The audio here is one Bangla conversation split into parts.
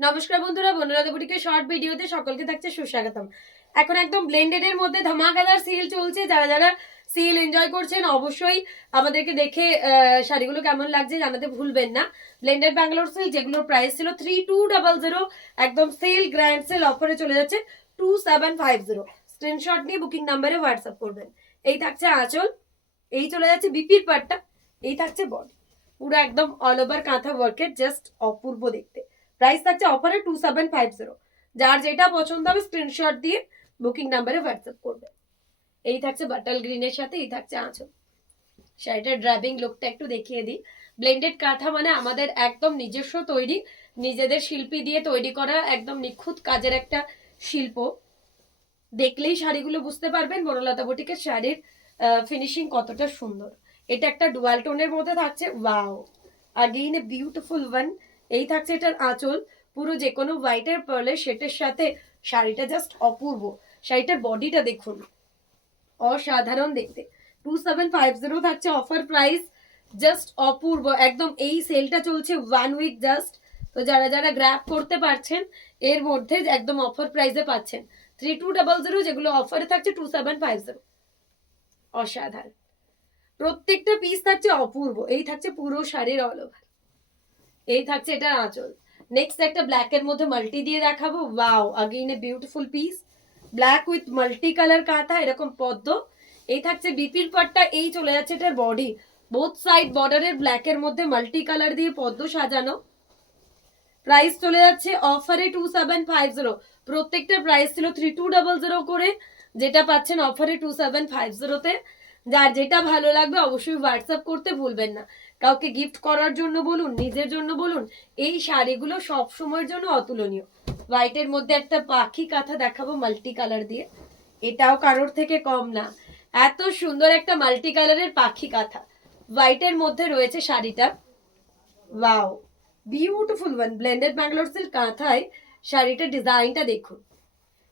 নমস্কার বন্ধুরা, বনুলতা বুটিকের শর্ট ভিডিওতে সকলকে থাকছে সুস্বাগতম। এখন একদম ব্লেন্ডেড এর মধ্যে ধামাকাদার সেল চলছে। যারা যারা সেল এনজয় করছেন অবশ্যই আমাদেরকে দেখে শাড়িগুলো কেমন লাগছে জানাতে ভুলবেন না। ব্লেন্ডেড ব্যাঙ্গালোর সেল, যেগুলোর প্রাইস ছিল 3200, একদম সেল গ্র্যান্ড সেল অফারে চলে যাচ্ছে 2750। স্ক্রিনশট নিয়ে বুকিং নাম্বারে হোয়াটসঅ্যাপ করবেন। এই থাকছে আঁচল, এই চলে যাচ্ছে বিপির পাটটা, এই থাকছে বডি, পুরো একদম অল ওভার কাঁথা ওয়ার্কের, জাস্ট অপূর্ব দেখতে। প্রাইস থাকছে অফারে 2750। যার যেটা পছন্দ হবে স্ক্রিনশট দিয়ে বুকিং নাম্বারে হোয়াটসঅ্যাপ করবে। এই থাকছে বাটাল গ্রিনের সাথে, এই থাকছে আঁচল। শাড়িটার ড্রাইভিং লুকটা একটু দেখিয়ে দিই। ব্লেন্ডেড কাঁথা মানে আমাদের একদম নিজস্ব তৈরি, নিজেদের শিল্পী দিয়ে তৈরি করা একদম নিখুঁত কাজের একটা শিল্প। দেখলেই শাড়িগুলো বুঝতে পারবেন বনলতা বুটিকের শাড়ির ফিনিশিং কতটা সুন্দর। এটা একটা ডুয়াল টোনের মধ্যে থাকছে, wow again a beautiful one. এই থাকছে এটার আঁচল, পুরো যে কোনো হোয়াইটের পার্লের শেটের সাথে শাড়িটা জাস্ট অপূর্ব। শাড়িটার বডিটা দেখুন, অসাধারণ দেখতে। 2750 থাকছে অফার প্রাইস, জাস্ট অপূর্ব একদম। এই সেলটা চলছে 1 উইক জাস্ট, তো যারা যারা গ্র্যাব করতে পারছেন এর মধ্যে একদম অফার প্রাইসে পাচ্ছেন। 3200 যেগুলো অফারে থাকছে 2750, অসাধারণ। প্রত্যেকটা পিস থাকছে অপূর্ব। এই থাকছে পুরো শাড়ির অল ওভার, এই থাকছে এটার আঁচল। নেক্সট একটা ব্ল্যাক এর মধ্যে মাল্টি দিয়ে দেখাবো, wow again a beautiful piece, black with multi colour কাঁথা, এরকম পদ্ম। এই থাকছে বিপির পাটটা, এই চলে যাচ্ছে এটার বডি, বোথ সাইড বর্ডারের ব্ল্যাক এর মধ্যে মাল্টি কালার দিয়ে পদ্ম সাজানো। প্রাইস চলে যাচ্ছে অফারে 2750। প্রত্যেকটা প্রাইস ছিল 3200 করে, যেটা পাচ্ছেন অফারে 2750 তে। যার যেটা ভালো লাগবে অবশ্যই হোয়াটসঅ্যাপ করতে ভুলবেন না। কাউকে গিফট করার জন্য বলুন, নিজের জন্য বলুন, এই শাড়িগুলো সব সময়ের জন্য অতুলনীয়। হোয়াইটের মধ্যে একটা পাখি কাঁথা দেখাবো মাল্টি কালার দিয়ে, এটাও কারোর থেকে কম না। এত সুন্দর একটা মাল্টি কালারের পাখি কাঁথা হোয়াইটের মধ্যে রয়েছে শাড়িটা, wow beautiful one. Blended Bangalore silk কাঁথায় শাড়িটার ডিজাইনটা দেখুন,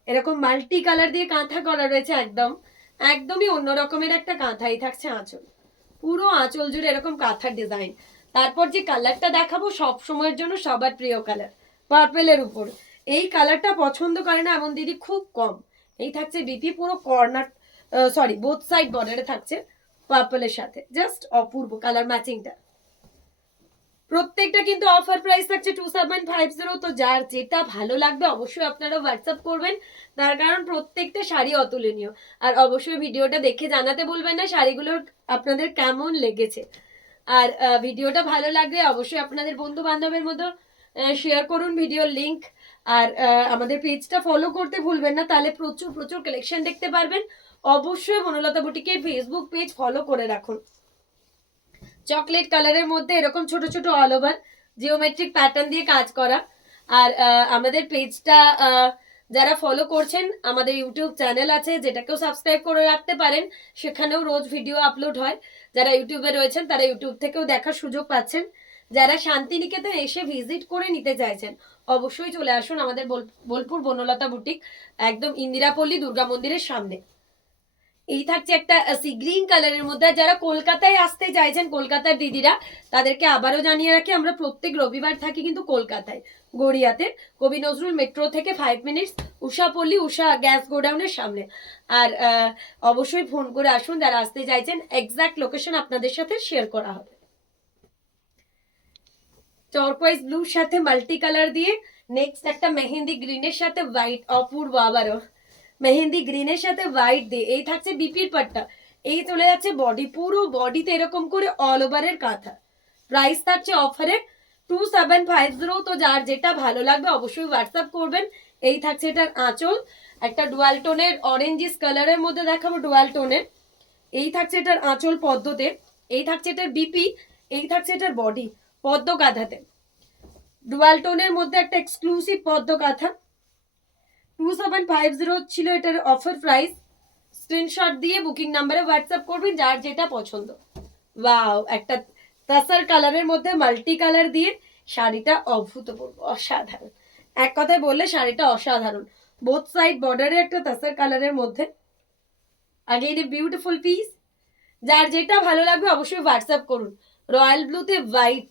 এরকম মাল্টি কালার দিয়ে কাঁথা করা রয়েছে, একদম একদমই অন্য রকমের একটা কাঁথাই থাকছে আঁচল, পুরো আঁচল জুড়ে এরকম কাঁথার ডিজাইন। তারপর যে কালারটা দেখাবো সব সময়ের জন্য সবার প্রিয় কালার, পার্পেলের উপর। এই কালারটা পছন্দ করে না এমন দিদি খুব কম। এই থাকছে বিপি, পুরো কর্নার সরি বোথ সাইড বর্ডারে থাকছে পার্পেলের সাথে, জাস্ট অপূর্ব কালার ম্যাচিংটা। প্রত্যেকটা কিন্তু অফার প্রাইস থাকছে 2750। তো যার যেটা ভালো লাগবে অবশ্যই আপনারা হোয়াটসঅ্যাপ করবেন, তার কারণ প্রত্যেকটা শাড়ি অতুলনীয়। আর অবশ্যই ভিডিওটা দেখে জানাতে বলবেন না শাড়িগুলোর আপনাদের কেমন লেগেছে। আর ভিডিওটা ভালো লাগলে অবশ্যই আপনাদের বন্ধু বান্ধবের মধ্যে শেয়ার করুন ভিডিওর লিংক। আর আমাদের পেজটা ফলো করতে ভুলবেন না, তাহলে প্রচুর প্রচুর কালেকশন দেখতে পারবেন। অবশ্যই বনলতা বুটিকের ফেসবুক পেজ ফলো করে রাখুন। চকলেট কালারের মধ্যে এরকম ছোট ছোট অল ওভার জিওমেট্রিক প্যাটার্ন দিয়ে কাজ করা। আর আমাদের পেজটা যারা ফলো করছেন, আমাদের ইউটিউব চ্যানেল আছে যেটাকেও সাবস্ক্রাইব করে রাখতে পারেন, সেখানেও রোজ ভিডিও আপলোড হয়। যারা ইউটিউবে রয়েছেন তারা ইউটিউব থেকেও দেখার সুযোগ পাচ্ছেন। যারা শান্তিনিকেতন এসে ভিজিট করে নিতে চাইছেন অবশ্যই চলে আসুন আমাদের বোলপুর বনলতা বুটিক, একদম ইন্দিরাপল্লী দুর্গা মন্দিরের সামনে। এই থাকছে একটা সি গ্রিন কালারের মধ্যে। যারা কলকাতায় আসতে চাইছেন কলকাতার দিদিরা, তাদেরকে আবারও জানিয়ে রাখি আমরা প্রত্যেক রবিবার থাকি কিন্তু কলকাতায়, গড়িয়াতে, কবি নজরুল মেট্রো থেকে 5 মিনিটস, উষাপল্লী উষা গ্যাস গোডাউনের সামনে। আর অবশ্যই ফোন করে আসুন যারা আসতে চাইছেন, এক্সাক্ট লোকেশন আপনাদের সাথে শেয়ার করা হবে। টর্কোয়াইজ ব্লুর সাথে মাল্টি কালার দিয়ে, নেক্সট একটা মেহেন্দি গ্রিনের সাথে হোয়াইট, অপূর্ব আবারও মেহেন্দি গ্রিনের সাথে হোয়াইট দিয়ে। এই থাকছে বিপির পাট্টা, এই চলে যাচ্ছে বডি, পুরো বডিতে এরকম করে অল ওভারের কাঁথা। প্রাইস থাকছে অফারে 2750। তো যার যেটা ভালো লাগবে অবশ্যই হোয়াটসঅ্যাপ করবেন। এই থাকছে এটার আঁচল, একটা ডুয়াল টোনের অরেঞ্জিস কালারের মধ্যে দেখাবো, ডুয়াল টোনের। এই থাকছে এটার আঁচল পদ্মতে, এই থাকছে এটার বিপি, এই থাকছে এটার বডি পদ্ম কাঁথাতে, ডুয়াল টোনের মধ্যে একটা এক্সক্লুসিভ পদ্ম কাঁথা। 2750 ছিল এটার অফার প্রাইস। স্ক্রিনশট দিয়ে বুকিং নাম্বারে হোয়াটসঅ্যাপ করবেন যার যেটা পছন্দ। ওয়াও, একটা তাসার কালারের মধ্যে মাল্টি কালার দিয়ে শাড়িটা অভূতপূর্ব, অসাধারণ। এক কথায় বললে শাড়িটা অসাধারণ। বোথ সাইড বর্ডারে একটা তাসার কালারের মধ্যে, আগেইন এ বিউটিফুল পিস। যার যেটা ভালো লাগবে অবশ্যই হোয়াটসঅ্যাপ করুন। রয়্যাল ব্লুতে হোয়াইট,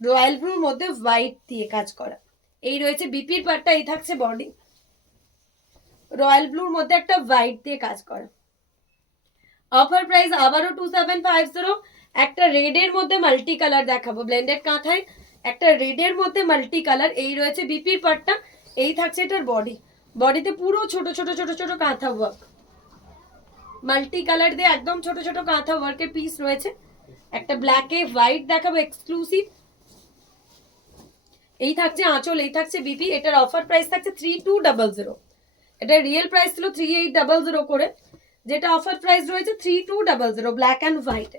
রয়্যাল ব্লুর মধ্যে হোয়াইট দিয়ে কাজ করা, এই রয়েছে বিপির পার্টটা, এই থাকছে বডি, রয়্যাল ব্লুর মধ্যে একটা হোয়াইট দিয়ে কাজ করা। অফার প্রাইস আবারও 2750। একটা রেডের মধ্যে মাল্টি কালার দেখাবো, ব্লেন্ডেড কাঁথায় একটা রেডের মধ্যে মাল্টি কালার। এই রয়েছে বিপির পার্টটা, এই থাকছে এটার বডি, বডিতে পুরো ছোট ছোট ছোট ছোট কাঁথা ওয়ার্ক, মাল্টি কালার দিয়ে একদম ছোট ছোট কাঁথা ওয়ার্কের পিস রয়েছে। একটা ব্ল্যাকে হোয়াইট দেখাবো এক্সক্লুসিভ। এই থাকছে আঁচল, এই থাকছে বিপি। এটার অফার প্রাইস থাকছে 3200। এটা রিয়েল প্রাইস ছিল 3800 করে, যেটা অফার প্রাইস রয়েছে 3200, ব্ল্যাক অ্যান্ড হোয়াইট।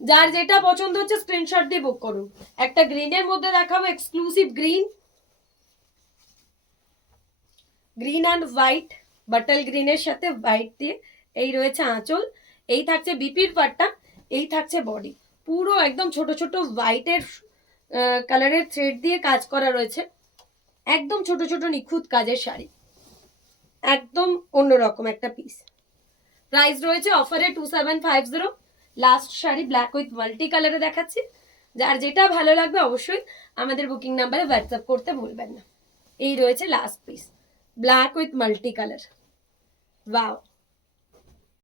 যার যেটা পছন্দ হচ্ছে স্ক্রিনশট দিয়ে বুক করুন। একটা গ্রিনের মধ্যে দেখাবো exclusive green, green and white, bottle গ্রিনের সাথে হোয়াইট দিয়ে। এই রয়েছে আঁচল, এই থাকছে বিপির পাট্টা, এই থাকছে বডি, পুরো একদম ছোট ছোট হোয়াইটের কালারের থ্রেড দিয়ে কাজ করা রয়েছে। একদম ছোট ছোট নিখুঁত কাজের শাড়ি, একদম অন্যরকম একটা পিস। প্রাইস রয়েছে অফারে 2750। Last sari black with multi কালারে দেখাচ্ছি। যার যেটা ভালো লাগবে অবশ্যই আমাদের বুকিং নাম্বারে হোয়াটসঅ্যাপ করতে ভুলবেন না। এই রয়েছে last piece, black with multi colour. Wow.